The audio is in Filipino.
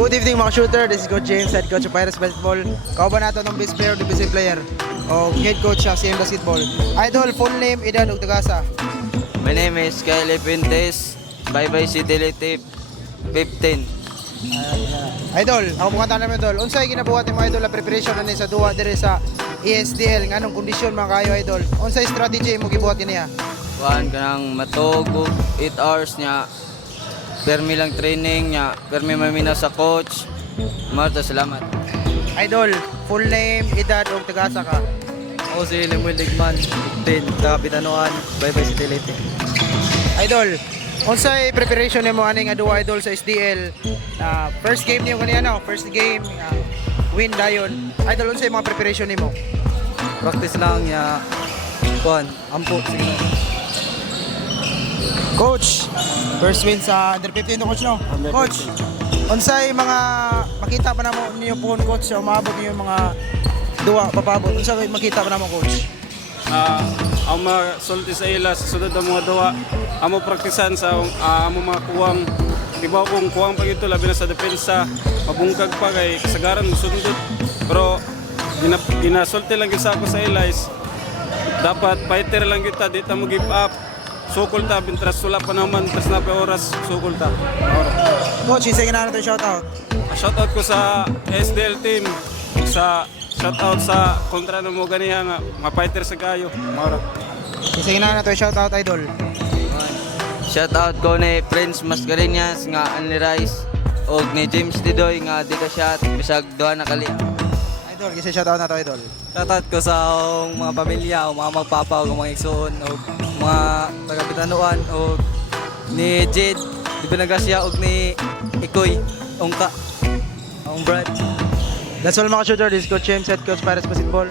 Good evening mga shooter, this is Coach James, head coach of Pirates Basketball. Kauban nato ng best player, defensive player o head coach sa CM Basketball. Idol, full name, edad ug tagasa. My name is Kyle Pintes, Bye City Leyte 15. Idol, ako pungatan namin idol. Unsay ginabuhat ni mga idol ang preparation na ni sa duwa dire sa ESDL nganong kondisyon mga kayo idol? Unsay strategy mo gibuhat niya? Kuhaan ka ng matugo, 8 hours niya. Permi lang training niya, permi mamina sa coach. Marta, salamat. Idol, full name, edad ug tagasa ka. Ako si Lemuel Ligman, 15, Kapitanuan, Bye City Leyte. Idol, unsay preparation nimo aning duwa idol sa SDL? First game niyo kanina no? First game win dayon. Idol, unsay mga preparation nimo? Practice lang niya, kuhan, ampo, sige. Coach, first win sa under 15 no coach no? Coach, unsay mga makita pa namo niyo po coach sa umabot niyo mga duwa papabot? Unsay makita pa namo coach? Ang masulti sa ila sa sunod ng mga duwa, amo praktisan sa amo mga kuwang, iba kung kuwang pag ito labi na sa depensa, mabungkag pa kay kasagaran sundot. Pero ginasulti lang gisa ako sa ila is dapat fighter lang kita, di ta mo give up. Sukol ta, bintras sula pa naman, tas na pa oras, sukol ta. Coach, isa ginahan natin shoutout. Shoutout ko sa SDL team, sa shoutout sa kontra ng mga ganihan nga, mga fighter sa kayo. Mara. Isa ginahan natin shoutout idol. Shoutout ko ni Prince Mascareñas nga Anli Rice o ni James Didoy nga di ka shot bisag duha na kali. Idol, isa shoutout nato idol. Shoutout ko sa mga pamilya, o mga magpapa, o mga igsoon, o mga taga-Pitanuan, o ni Jade, di Pinagasya, o ni Ikoy, Ongka, ang Brad. That's all mga shooter, this is Coach James, head coach Pirates Basketball.